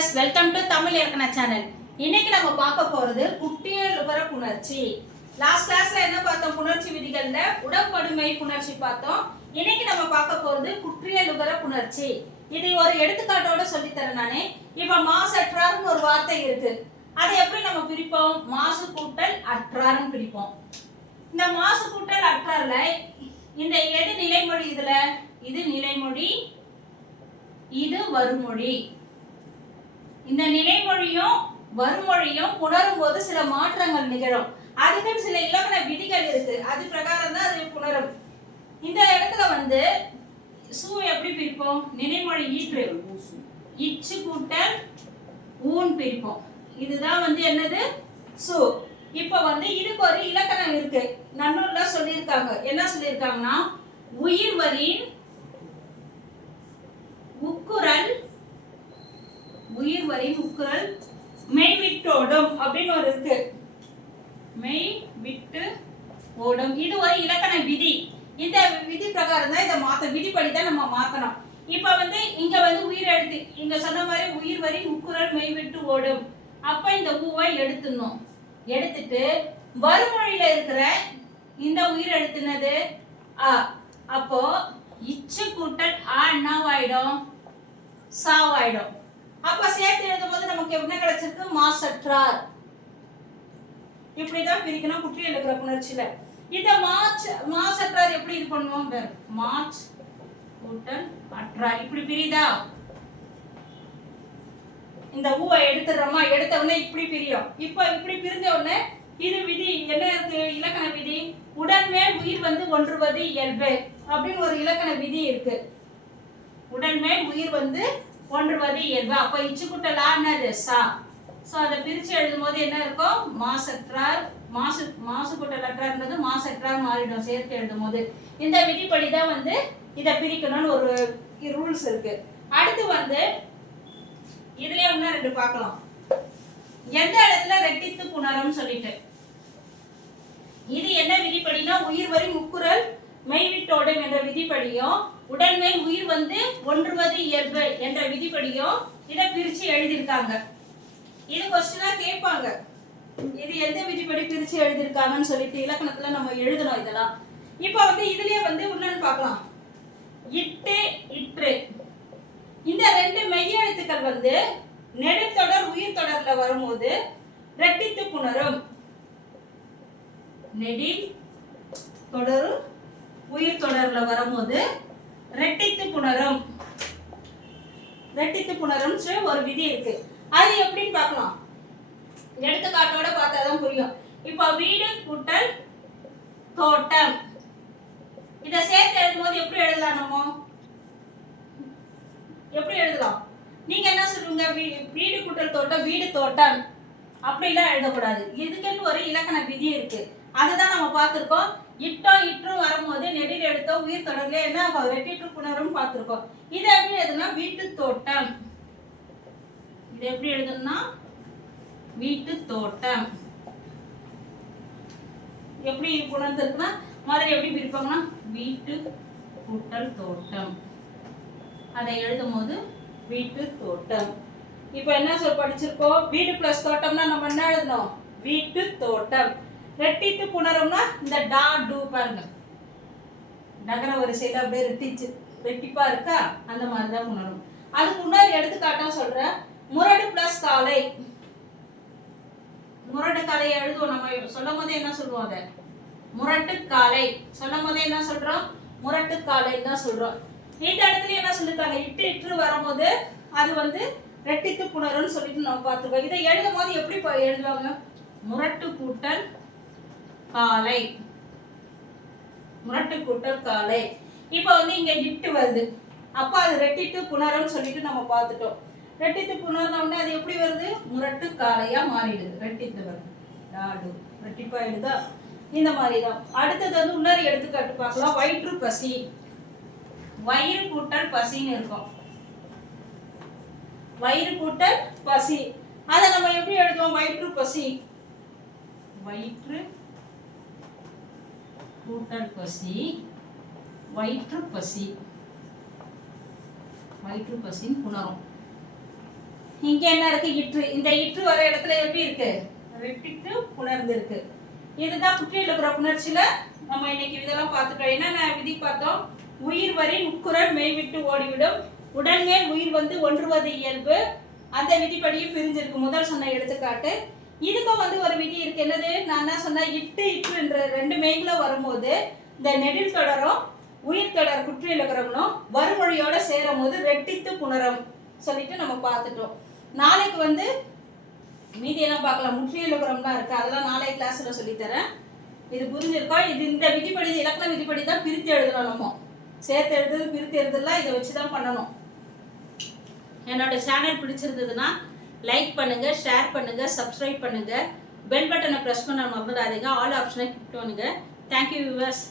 Viewers welcome to Tamil இலக்கண channel இன்னைக்கு நம்ம பார்க்க போறது குட்டியல் உபர புணர்ச்சி. லாஸ்ட் கிளாஸ்ல என்ன பார்த்தோம்? புணர்ச்சி விதிகள்ல உடற்படுமை புணர்ச்சி பார்த்தோம். இன்னைக்கு நம்ம பார்க்க போறது குற்றியல் உபர புணர்ச்சி. இது ஒரு எடுத்துக்காட்டோட சொல்லி தரேன் நானே. இப்ப மாசற்றார்னு ஒரு வார்த்தை இருக்கு. அதை எப்படி நம்ம பிரிப்போம்? மாசு கூட்டல் அற்றார்னு பிரிப்போம். இந்த மாசு கூட்டல் அற்றார்ல இந்த எது நிலைமொழி இதுல? இது நிலைமொழி இது வருமொழி இந்த நிலைமொழியும் வருமொழியும் புணரும் போது சில மாற்றங்கள் நிகழும். அதுக்குன்னு சில இலக்கண விதிகள் இருக்கு. அது பிரகாரம் தான் அது புணரும். இந்த இடத்துல வந்து சூ எப்படி பிரிப்போம்? நினைமொழி ஈற்று. இச்சு கூட்டல் ஊன் பிரிப்போம். இதுதான் வந்து என்னது? சு. இப்போ வந்து இதுக்கு ஒரு இலக்கணம் இருக்கு. நன்னூர்ல சொல்லியிருக்காங்க. என்ன சொல்லியிருக்காங்கன்னா? உயிர் வரின் உக்குரல் உயிர் வரின் உக்குரல் மெய் ஓடும் அப்படின்னு ஒரு இருக்கு. மெய் விட்டு ஓடும். இது ஒரு இலக்கண விதி. இந்த விதி பிரகாரம் தான் இதை மாத்த விதிப்படி தான் நம்ம மாத்தணும். இப்ப வந்து இங்க வந்து உயிர் எழுத்து இங்க சொன்ன மாதிரி உயிர் வரி உக்குரல் மெய் விட்டு ஓடும். அப்ப இந்த பூவை எடுத்துடணும். எடுத்துட்டு வறுமொழியில இருக்கிற இந்த உயிர் எழுத்துனது அ அப்போ இச்சு கூட்டல் ஆ என்னவாயிடும்? சாவாயிடும். அப்ப சேர்த்து எழுதும் போது நமக்கு என்ன கிடைச்சிருக்கு? மாசற்றார் இப்படிதான் பிரிக்கணும். குற்றி இருக்கிற புணர்ச்சியில. இந்த மார்ச் மாசற்றார் எப்படி இது பண்ணுவோம்? மாச் மார்ச் கூட்டல் அற்றார் இப்படி பிரியுதா? இந்த ஊவை எடுத்துடுறோமா? எடுத்த உடனே இப்படி பிரியும். இப்போ இப்படி பிரிஞ்ச உடனே இது விதி என்ன இருக்கு? இலக்கண விதி. உடன்மேல் உயிர் வந்து ஒன்றுவது இயல்பு அப்படின்னு ஒரு இலக்கண விதி இருக்கு. உடன்மேல் உயிர் வந்து ஒன்றுவது இயல்பு. அப்ப இச்சுக்குட்டலா என்னது சா. ஸோ அதை பிரிச்சு எழுதும் போது என்ன இருக்கும்? மாசற்றார் மாசு மாசு குட்டலற்றார்ன்றது மாசற்றார் மாறிடும் சேர்த்து எழுதும் போது இந்த விதிப்படி தான் வந்து இதை பிரிக்கணும்னு ஒரு ரூல்ஸ் இருக்கு. அடுத்து வந்து இதுலயே ஒண்ணு ரெண்டு பார்க்கலாம். எந்த இடத்துல ரெட்டித்து புணரம் சொல்லிட்டு. இது என்ன விதிப்படினா உயிர் வரி முக்குரல் விதிப்படியும் உடன்மை உயிர் வந்து ஒன்றுவது இயல்பு என்ற விதிப்படியும் இதை பிரிச்சு எழுதியிருக்காங்க. இது கொஸ்டினா கேட்பாங்க. இது எந்த விதிப்படி பிரிச்சு எழுதியிருக்காங்கன்னு சொல்லிட்டு இலக்கணத்துல நம்ம எழுதணும் இதெல்லாம். இப்போ வந்து இதுலயே வந்து உள்ளன்னு பார்க்கலாம். இட்டு இற்று. இந்த ரெண்டு மெய்யெழுத்துக்கள் வந்து நெடுத்தொடர் உயிர் தொடர்ல வரும்போது ரெட்டித்து புணரும். நெடி தொடரும் உயிர் தொடர்ல வரும்போது ரெட்டித்து புணரும். ரெட்டித்து புணரும் ஒரு விதி இருக்கு. அது எப்படின்னு பார்க்கலாம். எடுத்துக்காட்டோட பார்த்தா தான் புரியும். இப்போ வீடு கூட்டல் தோட்டம். இதை சேர்த்து எழுதும்போது எப்படி எழுதலாம் நம்ம? எப்படி எழுதலாம்? நீங்க என்ன சொல்லுங்க வீ- வீடு கூட்டல் தோட்டம் வீடு தோட்டம். அப்படிலாம் எழுதக்கூடாது. இதுக்குன்னு ஒரு இலக்கண விதி இருக்கு. அதுதான் நம்ம பார்த்துருக்கோம். இட்டோ இட்டு வரும்போது நெடில் எடுத்தோ உயிர் தொடர்ல என்ன ஆகும்? வெட்டிட்டு புணரும் பார்த்திருக்கோம். இது எப்படி எழுதுனா வீட்டு தோட்டம். இது எப்படி எழுதணும்னா வீட்டு தோட்டம். எப்படி புணர்ந்திருக்குன்னா முதல்ல எப்படி பிரிப்பாங்கன்னா வீட்டு கூட்டல் தோட்டம். அதை எழுதும் போது வீட்டு தோட்டம். இப்போ என்ன சொல் படிச்சிருக்கோம்? வீடு பிளஸ் தோட்டம்னா நம்ம என்ன எழுதணும்? வீட்டு தோட்டம். ரெட்டித்து புணரும்னா இந்த டா டூ பாருங்க. நகர வரிசையில் அப்படியே ரெட்டிச்சு. ரெட்டிப்பா இருக்கா? அந்த மாதிரி தான் உணரும் அதுக்கு முன்னாடி எடுத்துக்காட்டா சொல்றேன். முரடு பிளஸ் காலை. முரடு காலையை எழுதுவோம். நம்ம சொல்லும் போதே என்ன சொல்லுவோம் அதை? முரட்டு காலை. சொல்லும் போதே என்ன சொல்றோம்? முரட்டு காலைன்னு தான் சொல்றோம். இந்த இடத்துல என்ன சொல்லிருக்காங்க? இட்டு இட்டு வரும்போது அது வந்து ரெட்டித்து புணரும்னு சொல்லிட்டு நம்ம பார்த்துருக்கோம். இதை எழுதும் போது எப்படி எழுதுவாங்க? முரட்டு கூட்டல் காலை. முரட்டு கூட்டல் காலை. இப்போ வந்து இங்க இட்டு வருது. அப்போ அது ரெட்டித்து புணரும்னு சொல்லிட்டு நம்ம பார்த்துட்டோம். ரெட்டித்து புணர்னோம்னா அது எப்படி வருது? முரட்டு காலையா மாறிடுது. ரெட்டித்து வருது. டாடு ரெட்டிப்பா இந்த மாதிரி தான் அடுத்தது வந்து இன்னொரு எடுத்துக்காட்டு பார்க்கலாம். வயிற்று பசி. வயிறு கூட்டல் பசின்னு இருக்கும். வயிறு கூட்டல் பசி. அதை நம்ம எப்படி எழுதுவோம்? வயிற்று பசி. வயிற்று கூட்டல் பசி வயிற்று பசி. வயிற்று பசின்னு புணரும். இங்க என்ன இருக்கு? இற்று. இந்த இற்று வர இடத்துல எப்படி இருக்கு? வெட்டிட்டு புணர்ந்து இருக்கு இதுதான் குற்றியலுக்கிற புணர்ச்சியில நம்ம இன்னைக்கு இதெல்லாம் பார்த்துட்டோம். என்னென்ன விதி பார்த்தோம்? உயிர் வரி உட்குரல் மெய்விட்டு ஓடிவிடும். உடனே உயிர் வந்து ஒன்றுவது இயல்பு. அந்த விதிப்படியும் பிரிஞ்சிருக்கு. முதல் சொன்ன எடுத்துக்காட்டு இதுக்கும் வந்து ஒரு விதி இருக்கு. என்னது? நான் என்ன சொன்னேன்? இட்டு இட்டுன்ற ரெண்டு மெய்களும் வரும்போது இந்த நெடில் தொடரும் உயிர் தொடர் குற்றியலுக்கிறவனும் வறுமொழியோட சேரும் போது ரெட்டித்து புணரும் சொல்லிட்டு நம்ம பார்த்துட்டோம். நாளைக்கு வந்து மீதி எல்லாம் பார்க்கலாம்? முற்றியலுக்கிறம்லாம் இருக்கு. அதெல்லாம் நாளைய கிளாஸ்ல சொல்லித்தரேன். இது புரிஞ்சிருக்கோம் இது இந்த விதிப்படி இலக்கண விதிப்படி தான் பிரித்து எழுதணும் நம்ம. சேர்த்து எழுதுறது பிரித்து எழுதுலாம் இதை வச்சு தான் பண்ணணும். என்னோட சேனல் பிடிச்சிருந்ததுன்னா லைக் பண்ணுங்க ஷேர் பண்ணுங்க சப்ஸ்கிரைப் பண்ணுங்க. பெல் பட்டனை ப்ரெஸ் பண்ண மறந்துடாதீங்க. ஆல் ஆப்ஷனை கிளிக் பண்ணுங்க. Thank you viewers